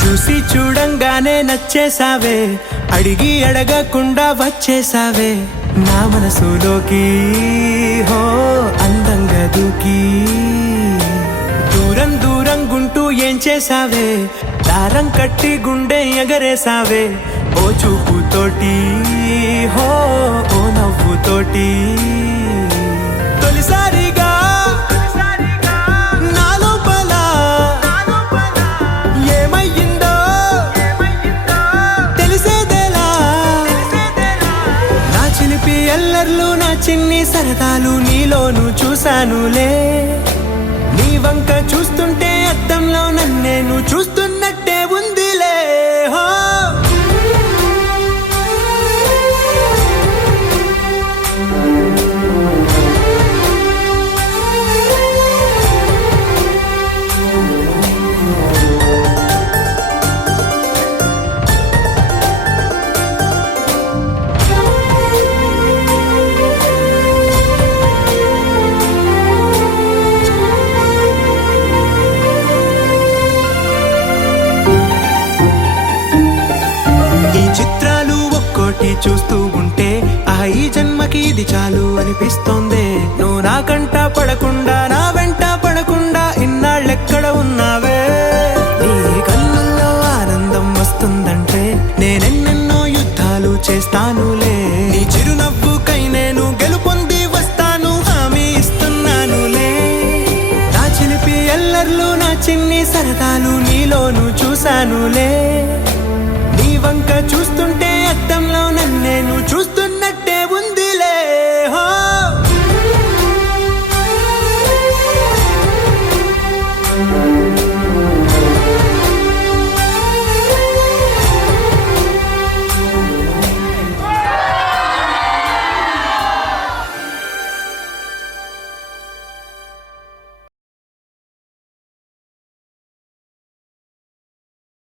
చూసి చూడంగానే నచ్చేసావే, అడిగి అడగకుండా వచ్చేసావే నా మనసులోకి. హో అందంగా దూకి దూరం దూరం గుంటూ ఏం చేసావే, దారం కట్టి గుండె ఎగరేసావే ఓ చూపుతోటి. హో ఓ నవ్వుతోటి తొలిసారిగా ఎల్లర్లు నా చిన్ని సరదాలు నీలోను చూశానులే. నీ వంక చూస్తుంటే అద్దంలో నన్నేను చూస్తున్నట్టే ఉందిలే. హో చూస్తూ ఉంటే ఈ జన్మకి ఇది చాలు అనిపిస్తోందే. నువ్వు నా కంట పడకుండా నా వెంట పడకుండా ఇన్నాళ్ళెక్కడ ఉన్నావే. నీ కళ్ళల్లో ఆనందం వస్తుందంటే నేనెన్నెన్నో యుద్ధాలు చేస్తానులే. నీ చిరునవ్వుకై నేను గెలుపొంది వస్తాను హామీ ఇస్తున్నానులే. నా చిలిపి ఎల్లర్లు నా చిన్ని సరదాలు నీలోను చూశానులే. నీ వంక చూస్తుంటే అద్దంలో నన్నేను చూస్తున్నట్టే